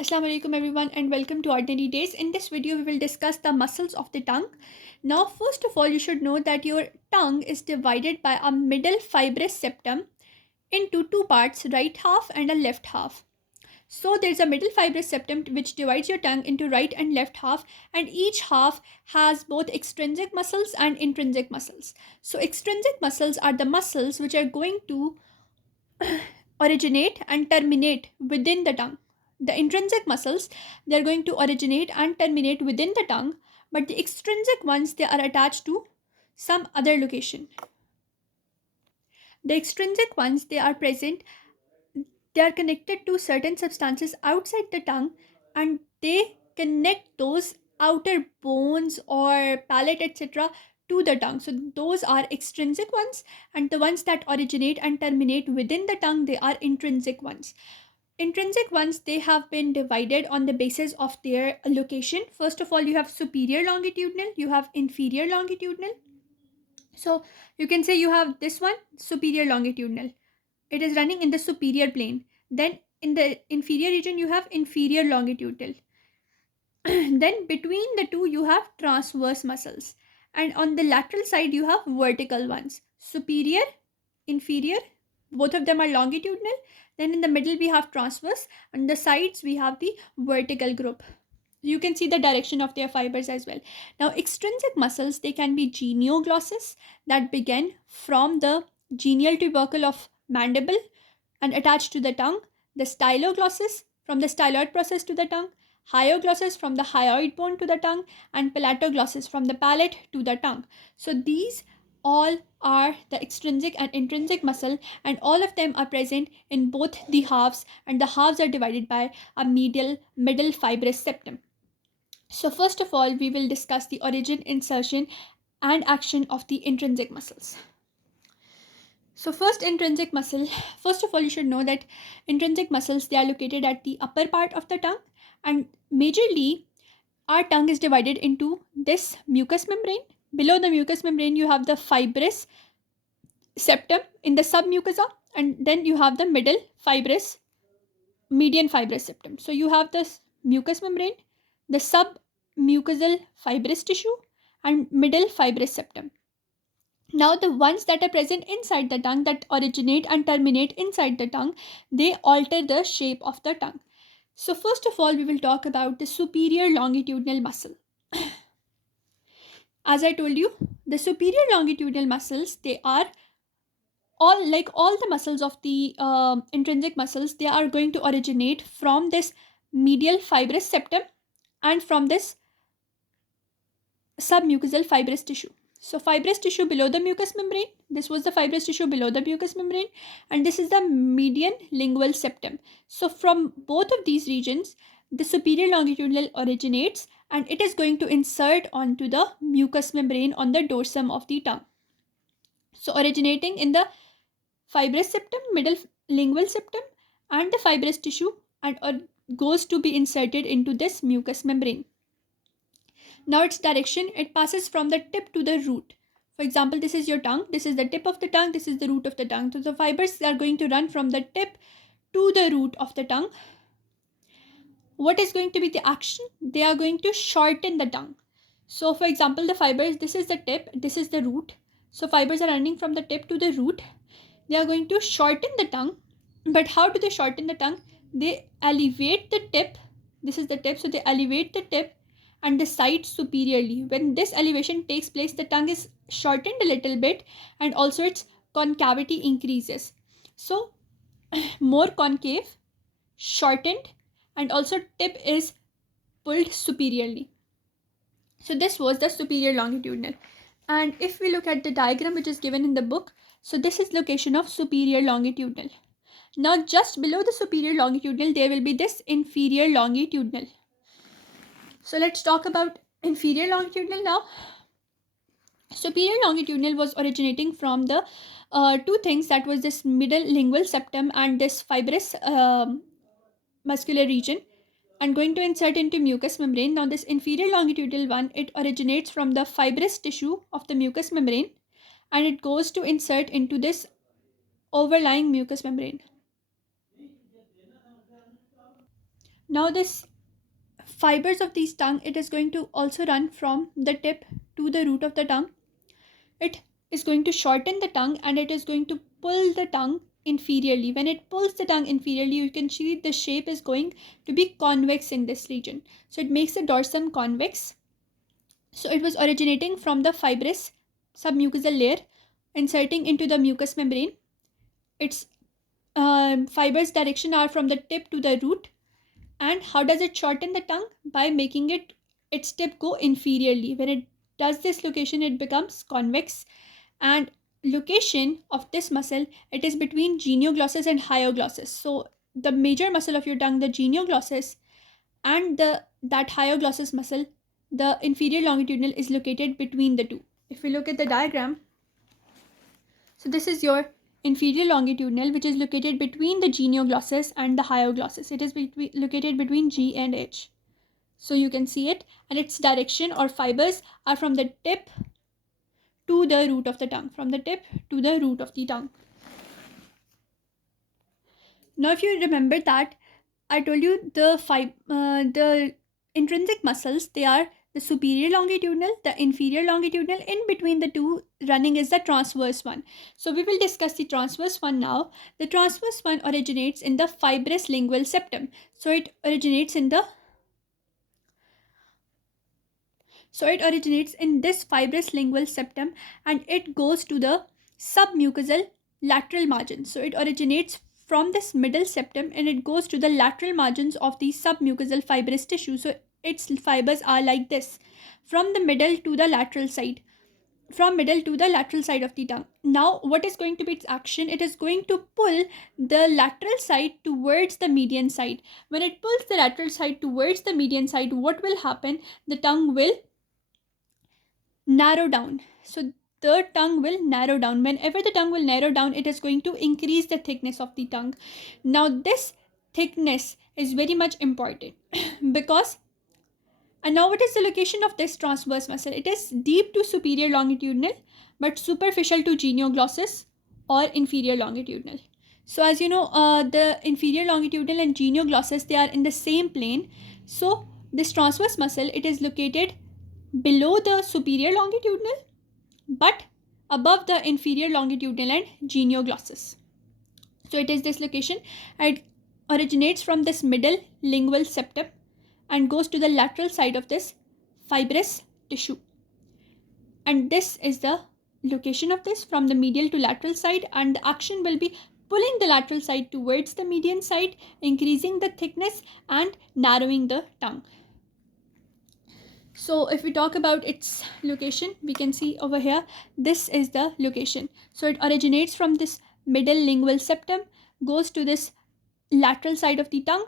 Assalamu alaikum everyone and welcome to Ordinary Days. In this video we will discuss the muscles of the tongue. Now first of all you should know that your tongue is divided by a middle fibrous septum into two parts, right half and a left half. So there's a middle fibrous septum which divides your tongue into right and left half, and each half has both extrinsic muscles and intrinsic muscles. So extrinsic muscles are the muscles which are going to originate and terminate within the tongue. The intrinsic muscles, they are going to originate and terminate within the tongue, but the extrinsic ones, they are attached to some other location. The extrinsic ones, they are present, they are connected to certain substances outside the tongue, and they connect those outer bones or palate, etc., to the tongue. So those are extrinsic ones, and the ones that originate and terminate within the tongue, they are intrinsic ones. Intrinsic ones, they have been divided on the basis of their location. First of all, you have superior longitudinal, you have inferior longitudinal. So you can say you have this one, superior longitudinal. It is running in the superior plane. Then in the inferior region, you have inferior longitudinal. Then between the two, you have transverse muscles. And on the lateral side, you have vertical ones. Superior, inferior, both of them are longitudinal. Then in the middle we have transverse, and the sides we have the vertical group. You can see the direction of their fibers as well. Now extrinsic muscles, they can be genioglossus, that begin from the genial tubercle of mandible and attached to the tongue, the styloglossus from the styloid process to the tongue, hyoglossus from the hyoid bone to the tongue, and palatoglossus from the palate to the tongue. So these all are the extrinsic and intrinsic muscle, and all of them are present in both the halves, and the halves are divided by a middle fibrous septum. So first of all we will discuss the origin, insertion and action of the intrinsic muscles. So first, intrinsic muscle. First of all, you should know that intrinsic muscles, they are located at the upper part of the tongue, and majorly our tongue is divided into this mucous membrane. Below the mucous membrane, you have the fibrous septum in the submucosa, and then you have the median fibrous septum. So you have this mucous membrane, the submucosal fibrous tissue, and middle fibrous septum. Now the ones that are present inside the tongue, that originate and terminate inside the tongue, they alter the shape of the tongue. So first of all we will talk about the superior longitudinal muscle. As I told you, the superior longitudinal muscles, they are all the muscles of the intrinsic muscles, they are going to originate from this medial fibrous septum and from this submucosal fibrous tissue. So fibrous tissue below the mucous membrane, this was the fibrous tissue below the mucous membrane, and this is the median lingual septum. So from both of these regions, the superior longitudinal originates, and it is going to insert onto the mucous membrane on the dorsum of the tongue. So originating in the fibrous septum, middle lingual septum, and the fibrous tissue, and goes to be inserted into this mucous membrane. Now its direction, it passes from the tip to the root. For example, this is your tongue, this is the tip of the tongue, this is the root of the tongue. So the fibers are going to run from the tip to the root of the tongue. What is going to be the action? They are going to shorten the tongue. So for example, the fibers, this is the tip, this is the root. So fibers are running from the tip to the root. They are going to shorten the tongue. But how do they shorten the tongue? They elevate the tip. This is the tip, so they elevate the tip and the side superiorly. When this elevation takes place, the tongue is shortened a little bit, and also its concavity increases. So more concave, shortened, and also tip is pulled superiorly. So this was the superior longitudinal. And if we look at the diagram which is given in the book, so this is location of superior longitudinal. Now just below the superior longitudinal, there will be this inferior longitudinal. So let's talk about inferior longitudinal now. Superior longitudinal was originating from the two things, that was this middle lingual septum and this fibrous muscular region, and going to insert into mucous membrane. Now this inferior longitudinal one, it originates from the fibrous tissue of the mucous membrane, and it goes to insert into this overlying mucous membrane. Now this fibers of these tongue, it is going to also run from the tip to the root of the tongue. It is going to shorten the tongue and it is going to pull the tongue inferiorly. When it pulls the tongue inferiorly, you can see the shape is going to be convex in this region. So it makes the dorsum convex. So it was originating from the fibrous submucosal layer, inserting into the mucous membrane. Its fibers direction are from the tip to the root. And how does it shorten the tongue? By making its tip go inferiorly. When it does this location, it becomes convex. And location of this muscle, it is between genioglossus and hyoglossus. So the major muscle of your tongue, the genioglossus, and that hyoglossus muscle, the inferior longitudinal, is located between the two. If we look at the diagram, so this is your inferior longitudinal, which is located between the genioglossus and the hyoglossus. It is located between G and H. So you can see it, and its direction or fibers are from the tip to the root of the tongue. From the tip to the root of the tongue. Now, if you remember that I told you the intrinsic muscles, they are the superior longitudinal, the inferior longitudinal. In between the two running is the transverse one. So we will discuss the transverse one now. The transverse one originates in the fibrous lingual septum. So it originates in this fibrous lingual septum, and it goes to the submucosal lateral margin. So it originates from this middle septum and it goes to the lateral margins of the submucosal fibrous tissue. So its fibers are like this, from the middle to the lateral side. From middle to the lateral side of the tongue. Now, what is going to be its action? It is going to pull the lateral side towards the median side. When it pulls the lateral side towards the median side, what will happen? The tongue will narrow down. So the tongue will narrow down. Whenever the tongue will narrow down, it is going to increase the thickness of the tongue. Now this thickness is very much important because, and now what is the location of this transverse muscle? It is deep to superior longitudinal but superficial to genioglossus or inferior longitudinal. So as you know, the inferior longitudinal and genioglossus, they are in the same plane. So this transverse muscle, it is located below the superior longitudinal but above the inferior longitudinal and genioglossus. So it is this location, and it originates from this middle lingual septum and goes to the lateral side of this fibrous tissue. And this is the location of this, from the medial to lateral side, and the action will be pulling the lateral side towards the median side, increasing the thickness and narrowing the tongue. So if we talk about its location, we can see over here, this is the location. So it originates from this middle lingual septum, goes to this lateral side of the tongue.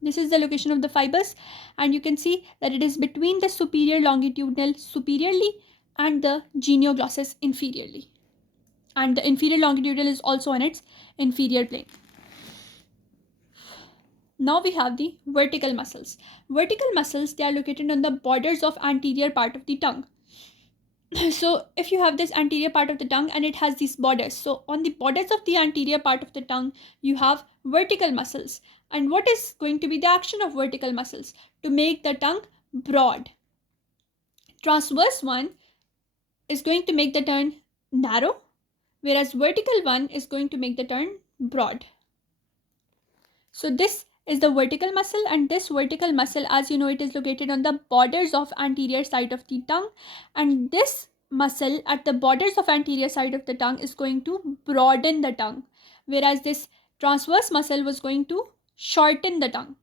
This is the location of the fibers, and you can see that it is between the superior longitudinal superiorly and the genioglossus inferiorly. And the inferior longitudinal is also on its inferior plane. Now we have the vertical muscles. Vertical muscles, they are located on the borders of anterior part of the tongue. So if you have this anterior part of the tongue and it has these borders, so on the borders of the anterior part of the tongue, you have vertical muscles. And what is going to be the action of vertical muscles? To make the tongue broad. Transverse one is going to make the tongue narrow, whereas vertical one is going to make the tongue broad. So this is the vertical muscle, and this vertical muscle, as you know, it is located on the borders of anterior side of the tongue, and this muscle at the borders of anterior side of the tongue is going to broaden the tongue, whereas this transverse muscle was going to shorten the tongue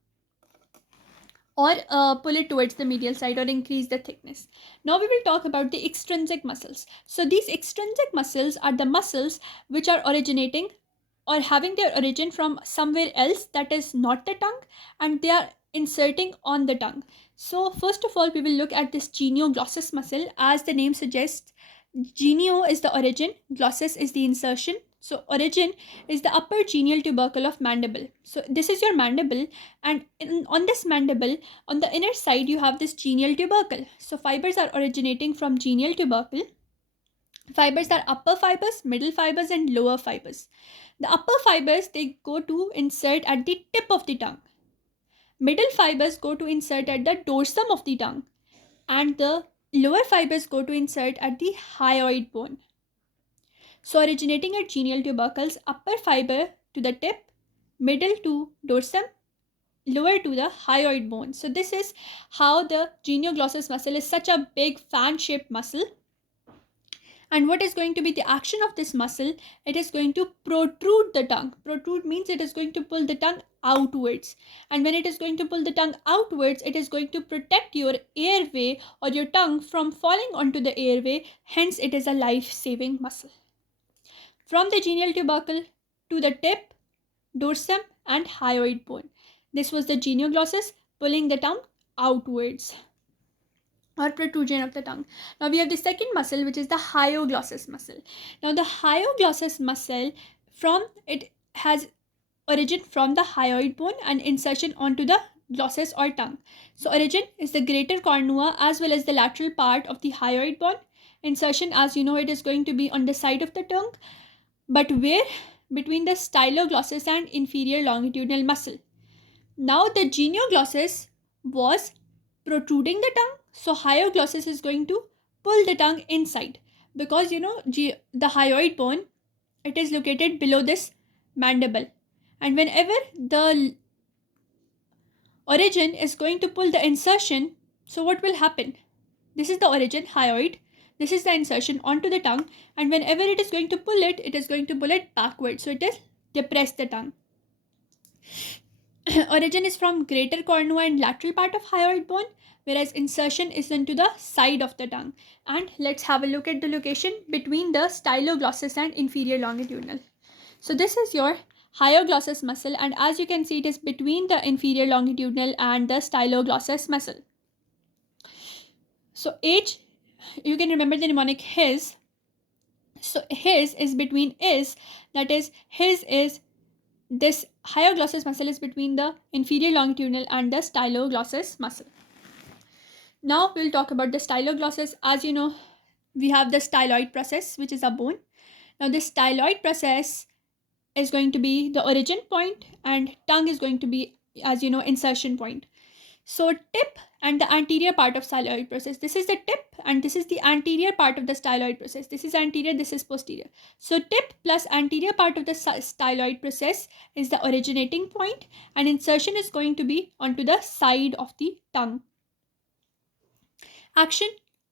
or pull it towards the medial side or increase the thickness. Now we will talk about the extrinsic muscles. So these extrinsic muscles are the muscles which are originating or having their origin from somewhere else that is not the tongue, and they are inserting on the tongue. So first of all, we will look at this genioglossus muscle. As the name suggests, genio is the origin, glossus is the insertion. So origin is the upper genial tubercle of mandible. So this is your mandible, and on this mandible, on the inner side, you have this genial tubercle. So fibers are originating from genial tubercle. Fibers are upper fibers, middle fibers, and lower fibers. The upper fibers, they go to insert at the tip of the tongue, Middle fibers go to insert at the dorsum of the tongue, and the lower fibers go to insert at the hyoid bone. So originating at genial tubercles, upper fiber to the tip, middle to dorsum, lower to the hyoid bone. So this is how the genioglossus muscle is such a big fan-shaped muscle. And what is going to be the action of this muscle? It is going to protrude the tongue. Protrude means it is going to pull the tongue outwards. And when it is going to pull the tongue outwards, it is going to protect your airway or your tongue from falling onto the airway. Hence, it is a life-saving muscle. From the genial tubercle to the tip, dorsum and hyoid bone. This was the genioglossus pulling the tongue outwards, or protrusion of the tongue. Now we have the second muscle, which is the hyoglossus muscle. Now the hyoglossus muscle, it has origin from the hyoid bone and insertion onto the glossus or tongue. So origin is the greater cornua as well as the lateral part of the hyoid bone. Insertion, as you know, it is going to be on the side of the tongue, but where? Between the styloglossus and inferior longitudinal muscle. Now the genioglossus was protruding the tongue, so hyoglossus is going to pull the tongue inside, because the hyoid bone, it is located below this mandible, and whenever the origin is going to pull the insertion, so what will happen? This is the origin, hyoid. This is the insertion onto the tongue, and whenever it is going to pull it, it is going to pull it backwards, so it is depress the tongue. Origin is from greater cornua and lateral part of hyoid bone, whereas insertion is into the side of the tongue. And let's have a look at the location between the styloglossus and inferior longitudinal. So this is your hyoglossus muscle, and as you can see, it is between the inferior longitudinal and the styloglossus muscle. So H, you can remember the mnemonic his. So his is between is, that is his is, this hyoglossus muscle is between the inferior longitudinal and the styloglossus muscle. Now we'll talk about the styloglossus. As you know, we have the styloid process, which is a bone. Now this styloid process is going to be the origin point, and tongue is going to be, as you know, insertion point. So tip and the anterior part of styloid process. This is the tip and this is the anterior part of the styloid process. This is anterior, this is posterior. So tip plus anterior part of the styloid process is the originating point, and insertion is going to be onto the side of the tongue. Action,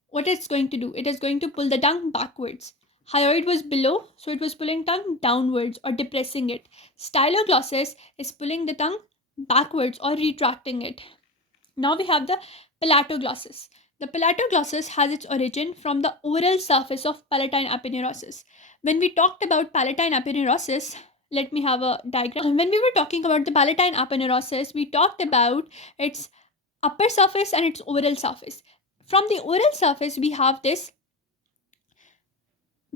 what it's going to do? It is going to pull the tongue backwards. Hyoid was below, so it was pulling tongue downwards or depressing it. Styloglossus is pulling the tongue backwards or retracting it. Now we have the palatoglossus. The palatoglossus has its origin from the oral surface of palatine aponeurosis. When we talked about palatine aponeurosis, let me have a diagram. When we were talking about the palatine aponeurosis, we talked about its upper surface and its oral surface. From the oral surface, we have this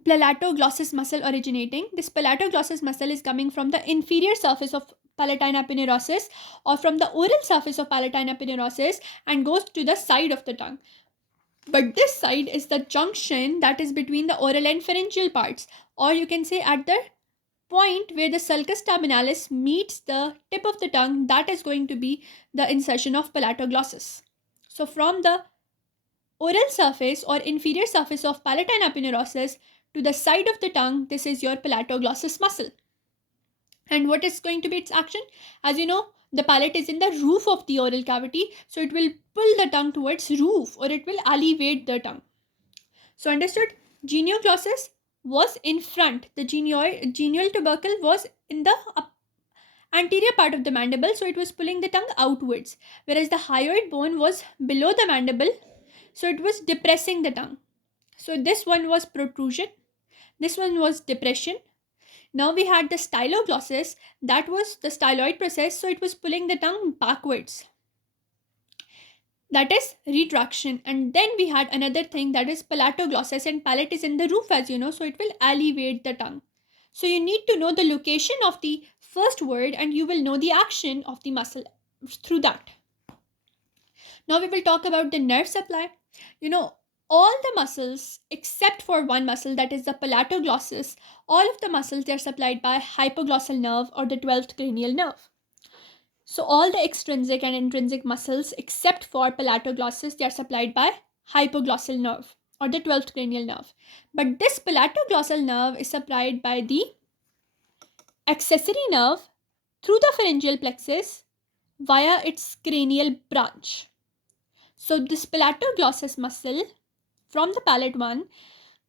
palatoglossus muscle originating. This palatoglossus muscle is coming from the inferior surface of palatine aponeurosis or from the oral surface of palatine aponeurosis and goes to the side of the tongue. But this side is the junction that is between the oral and pharyngeal parts, or you can say at the point where the sulcus terminalis meets the tip of the tongue, that is going to be the insertion of palatoglossus. So from the oral surface or inferior surface of palatine aponeurosis to the side of the tongue, this is your palatoglossus muscle. And what is going to be its action? As you know, the palate is in the roof of the oral cavity, so it will pull the tongue towards roof, or it will elevate the tongue. So understood? Genioglossus was in front. The genial tubercle was in the anterior part of the mandible, so it was pulling the tongue outwards, whereas the hyoid bone was below the mandible, so it was depressing the tongue. So this one was protrusion, this one was depression. Now we had the styloglossus, that was the styloid process, so it was pulling the tongue backwards. That is retraction. And then we had another thing, that is palatoglossus, and palate is in the roof, as you know, so it will elevate the tongue. So you need to know the location of the first word and you will know the action of the muscle through that. Now we will talk about the nerve supply. All the muscles except for one muscle, that is the palatoglossus, all of the muscles, they are supplied by hypoglossal nerve or the 12th cranial nerve. So all the extrinsic and intrinsic muscles except for palatoglossus, they are supplied by hypoglossal nerve or the 12th cranial nerve. But this palatoglossal nerve is supplied by the accessory nerve through the pharyngeal plexus via its cranial branch. So this palatoglossus muscle from the palate one,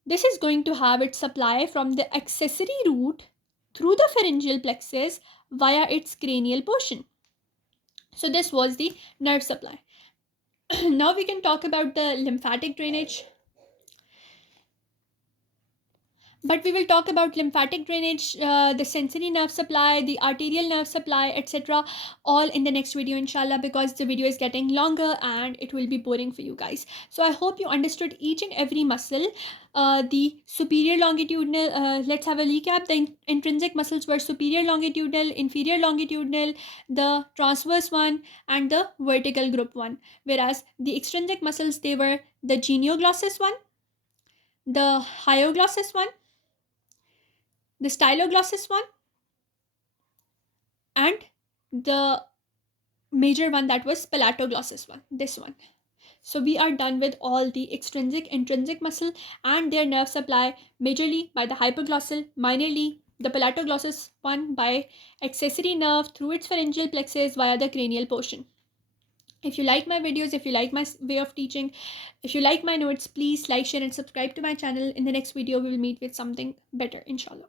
this is going to have its supply from the accessory root through the pharyngeal plexus via its cranial portion. So this was the nerve supply. Now we can talk about the lymphatic drainage. But we will talk about lymphatic drainage, the sensory nerve supply, the arterial nerve supply, etc. all in the next video, inshallah, because the video is getting longer and it will be boring for you guys. So I hope you understood each and every muscle. The superior longitudinal, let's have a recap. The intrinsic muscles were superior longitudinal, inferior longitudinal, the transverse one, and the vertical group one. Whereas the extrinsic muscles, they were the genioglossus one, the hyoglossus one, the styloglossus one, and the major one, that was palatoglossus one, this one. So we are done with all the extrinsic, intrinsic muscle and their nerve supply, majorly by the hypoglossal, minorly the palatoglossus one by accessory nerve through its pharyngeal plexus via the cranial portion. If you like my videos, if you like my way of teaching, if you like my notes, please like, share and subscribe to my channel. In the next video we will meet with something better, inshallah.